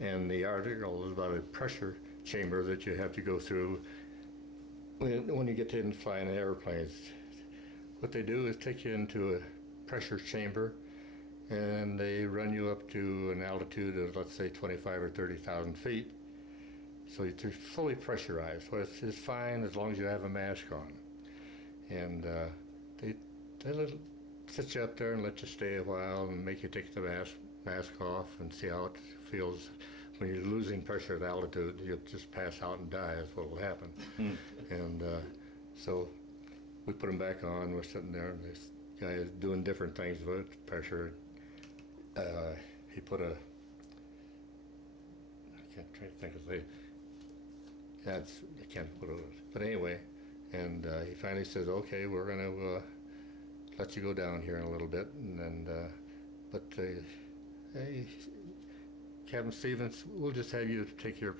and the article is about a pressure chamber that you have to go through when you get to flying airplanes. What they do is take you into a pressure chamber, and they run you up to an altitude of, let's say, 25 or 30,000 feet. So you're fully pressurized. So it's fine as long as you have a mask on. And they sit you up there and let you stay a while and make you take the mask off and see how it feels. When you're losing pressure at altitude, you'll just pass out and die. That's what will happen. And so we put them back on. We're sitting there, and this guy is doing different things with pressure. He put a, I can't try to think of the, I can't put it, but anyway, and he finally says, okay, we're going to let you go down here in a little bit, and then, but hey, Captain Stevens, we'll just have you take your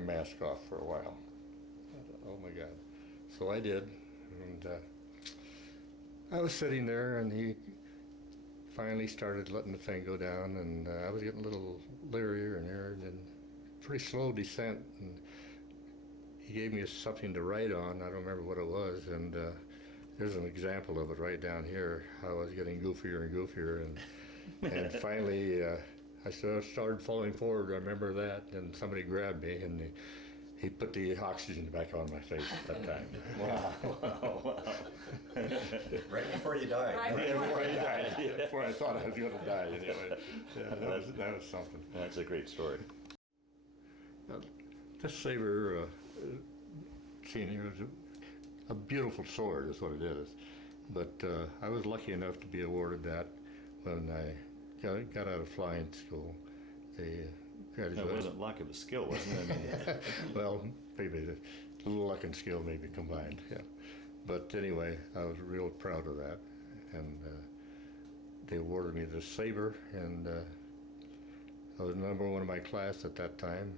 mask off for a while. I thought, oh my God. So I did, and I was sitting there, and he finally started letting the thing go down, and I was getting a little leerier and aired, and pretty slow descent, and he gave me something to write on. I don't remember what it was, and there's an example of it right down here, how I was getting goofier and goofier, and finally I started falling forward. I remember that, and somebody grabbed me, and he put the oxygen back on my face at that time. Wow. Right before you died. Right. Before I died, yeah, before I thought I was going to die anyway. Yeah, that was something. That's a great story. This saber scene here is a beautiful sword, is what it is. But I was lucky enough to be awarded that when I got out of flying school. They That wasn't luck, it was skill, wasn't it? well, maybe a little luck and skill maybe combined, yeah. But anyway, I was real proud of that. And they awarded me the saber, and I was number one in my class at that time.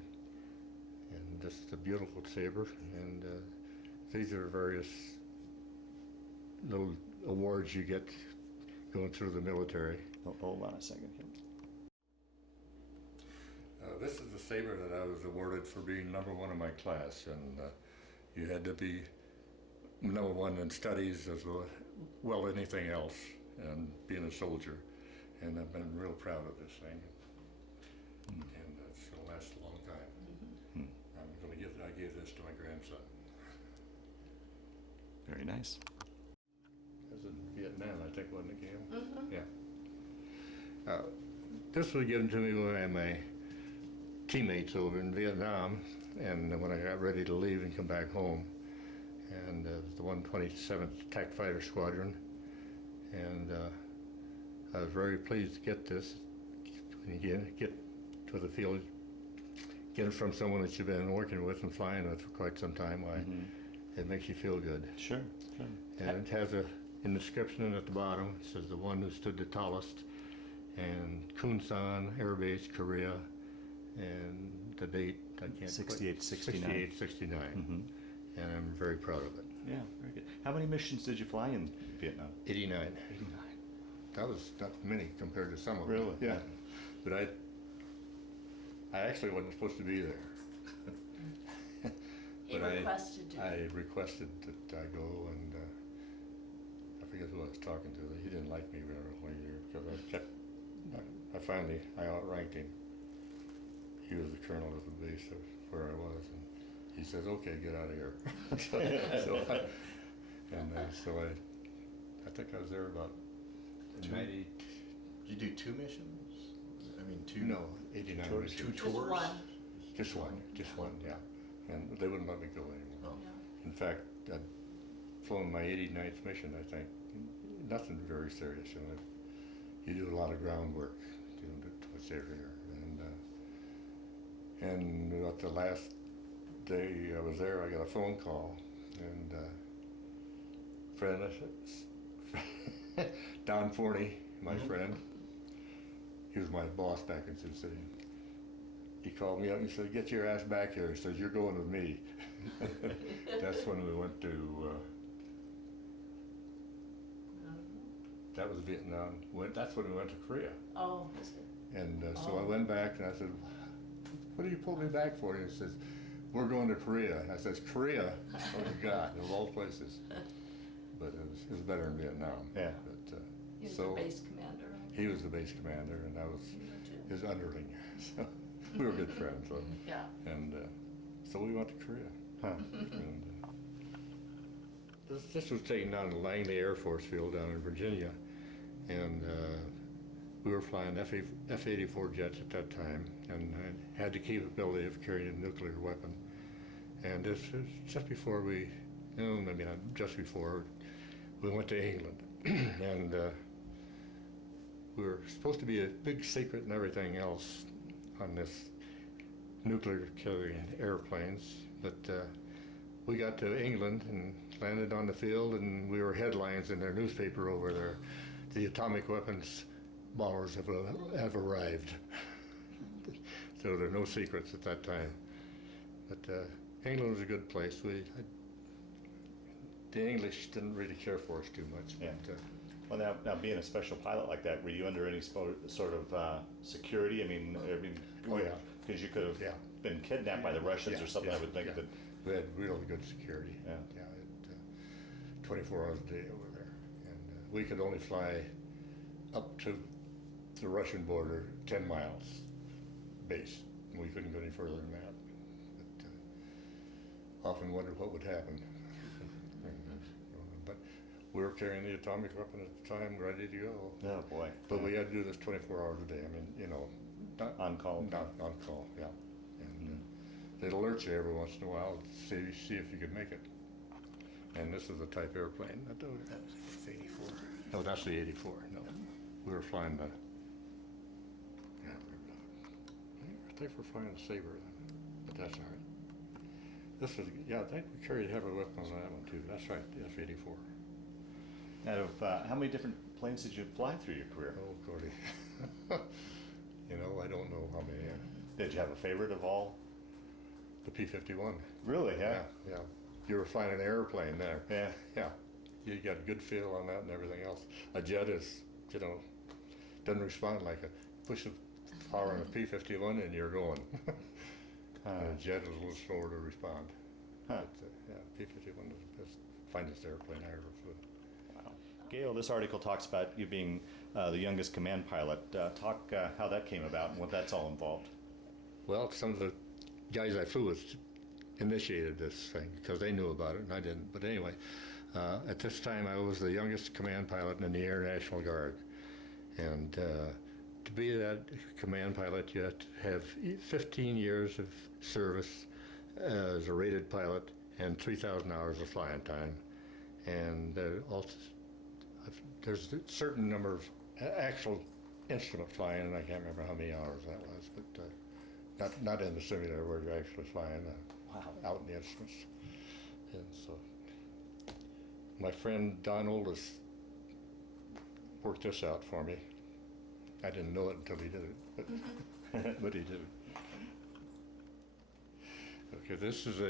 And this is a beautiful saber, and these are various little awards you get going through the military. Hold on a second here. This is the saber that I was awarded for being number one in my class, and you had to be number one in studies as well as anything else, and being a soldier. And I've been real proud of this thing, and it's going to last a long time. I gave this to my grandson. Very nice. This is in Vietnam, I think, wasn't it, Gale? Mm-hmm. Yeah. This was given to me by my teammates over in Vietnam, and when I got ready to leave and come back home, and it was the 127th Attack Fighter Squadron, and I was very pleased to get this. When you get to the field, get it from someone that you've been working with and flying with for quite some time, why, it makes you feel good. Sure. And it has an inscription at the bottom. It says the one who stood the tallest, and Kunsan Air Base, Korea, and the date, I can't 68, 69. 68, 69. And I'm very proud of it. Yeah, very good. How many missions did you fly in Vietnam? 89. 89. That was not many compared to some of them. Really? Yeah. But I actually wasn't supposed to be there. He But requested to. I requested that I go, and I forget who I was talking to. He didn't like me very well either, because I outranked him. He was the colonel of the base of where I was, and he says, "Okay, get out of here." so I think I was there about Two? 90. Did you do 2 missions? I mean, 2? No, 89 Two missions. Just tours? one. Just one, yeah. And they wouldn't let me go anymore. Oh. Yeah. In fact, I'd flown my 89th mission, I think. Nothing very serious, you know. You do a lot of groundwork, you know, to what's there. And at the last day I was there, I got a phone call, and friend, Don Forney, my friend, he was my boss back in Sioux City. He called me up and he said, "Get your ass back here." He says, "You're going with me." That's when we went to, that was Vietnam. That's when we went to Korea. Oh, is it? And so Oh. I went back and I said, "What do you pull me back for?" And he says, "We're going to Korea." And I says, "Korea? Oh my God, of all places." But it was better in Vietnam. Yeah. But, He was so the base commander. he was the base commander, and I was You were too. his underling. So we were good friends. So, Yeah. and so we went to Korea. Huh. And, this was taken down at Langley Air Force Field down in Virginia, and we were flying F-84 jets at that time, and had the capability of carrying a nuclear weapon. And this was just before maybe not just before, we went to England, and we were supposed to be a big secret and everything else on this nuclear carrying airplanes, but we got to England and landed on the field, and we were headlines in their newspaper over there. The atomic weapons bombers have arrived. So there are no secrets at that time. But England was a good place. The English didn't really care for us too much. Yeah. But, Well, now being a special pilot like that, were you under any sort of security? I mean, Oh, yeah. because you could have Yeah. been kidnapped by the Russians or something. I would think yeah. that. We had really good security. Yeah. 24 hours a day over there. And we could only fly up to the Russian border 10 miles base. We couldn't go any further than that. But often wondered what would happen. But we were carrying the atomic weapon at the time, ready to go. Oh boy. But we had to do this 24 hours a day. I mean, you know, not On call. Not on call, yeah. And they'd alert you every once in a while to see if you could make it. And this is the type airplane. That was F-84. No, that's the 84. No, we were flying the. Yeah, I think we're flying the Sabre then, but that's all right. This is, yeah, I think we carried heavy weapons on that one too. That's right, the F-84. Out of how many different planes did you fly through your career? Oh, Cody. You know, I don't know how many. Did you have a favorite of all? The P-51. Really? Yeah, yeah. You were flying an airplane there. Yeah. Yeah. You got a good feel on that and everything else. A jet is, you know, doesn't respond like a push of power on a P-51 and you're going. A jet is a little slower to respond. Huh. But, yeah, P-51 is the best, finest airplane I ever flew. Wow. Gail, this article talks about you being the youngest command pilot. Talk how that came about and what that's all involved. Well, some of the guys I flew with initiated this thing because they knew about it and I didn't. But anyway, at this time I was the youngest command pilot in the Air National Guard. And to be that command pilot, you have to have 15 years of service as a rated pilot and 3,000 hours of flying time. And also, there's a certain number of actual instrument flying, and I can't remember how many hours that was, but not in the simulator where you're actually flying, out in the instruments. And so, my friend Don Oldest worked this out for me. I didn't know it until he did it, but he did it. Okay, this is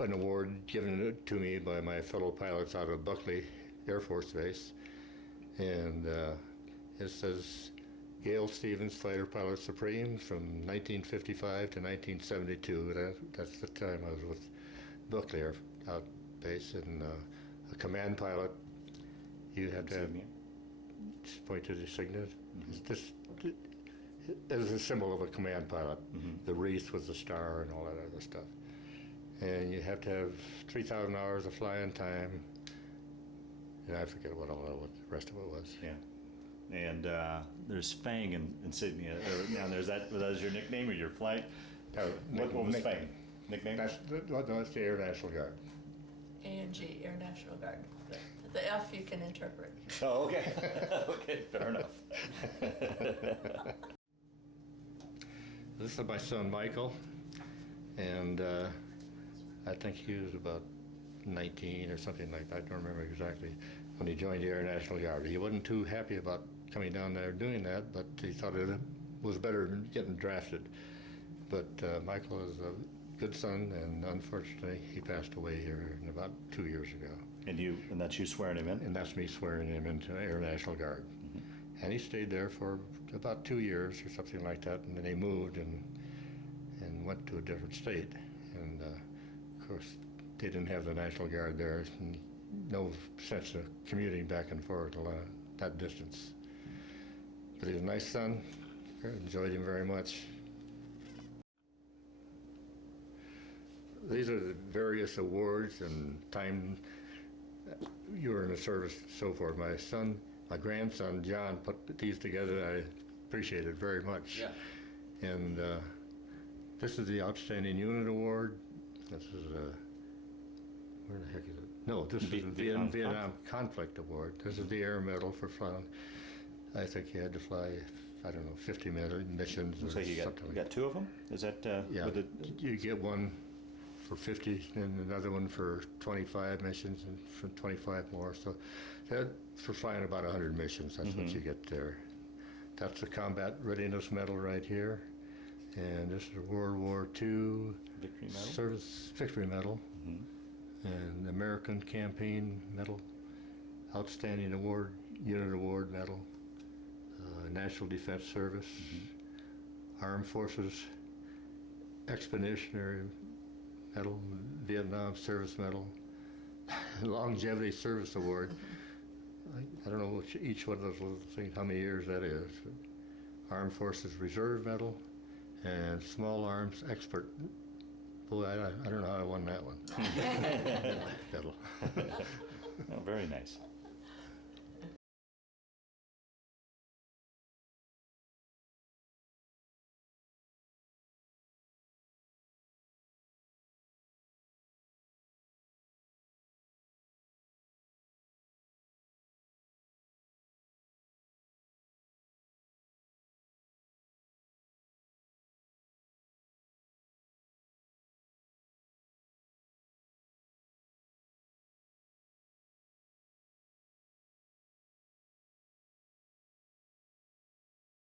an award given to me by my fellow pilots out of Buckley Air Force Base, and it says Gale Stevens, Fighter Pilot Supreme, from 1955 to 1972. That's the time I was with Buckley Air out base, and a command pilot. You have to have, just point to the signet. This is a symbol of a command pilot. The wreath with the star and all that other stuff. And you have to have 3,000 hours of flying time. And I forget what the rest of it was. Yeah. And there's Fang in insignia. Now, was that your nickname or your flight? What was Fang? Nickname? That's the Air National Guard. ANG, Air National Guard. The F you can interpret. Oh, okay. Okay, fair enough. This is my son Michael, and I think he was about 19 or something like that. I don't remember exactly when he joined the Air National Guard. He wasn't too happy about coming down there doing that, but he thought it was better than getting drafted. But Michael is a good son, and unfortunately he passed away here about 2 years ago. And that's you swearing him in? And that's me swearing him into Air National Guard. And he stayed there for about 2 years or something like that, and then he moved and went to a different state. And of course, they didn't have the National Guard there, and no sense of commuting back and forth that distance. But he was a nice son. I enjoyed him very much. These are the various awards and time you were in the service and so forth. My grandson, John, put these together. I appreciate it very much. Yeah. And this is the Outstanding Unit Award. This is where the heck is it? No, this is the Vietnam Conflict Award. This is the Air Medal for flying. I think he had to fly, I don't know, 50 missions or Looks like you got two of them? Is that yeah, you get one for 50 and another one for 25 missions and for 25 more. So that for flying about 100 missions, that's what you get there. That's the Combat Readiness Medal right here. And this is a World War II Victory Medal? Service Victory Medal. And American Campaign Medal, Outstanding Award, Unit Award Medal, National Defense Service, Armed Forces Expeditionary Medal, Vietnam Service Medal, Longevity Service Award. I don't know each one of those little things, how many years that is. Armed Forces Reserve Medal, and Small Arms Expert. Boy, I don't know how I won that one. Medal. Oh, very nice.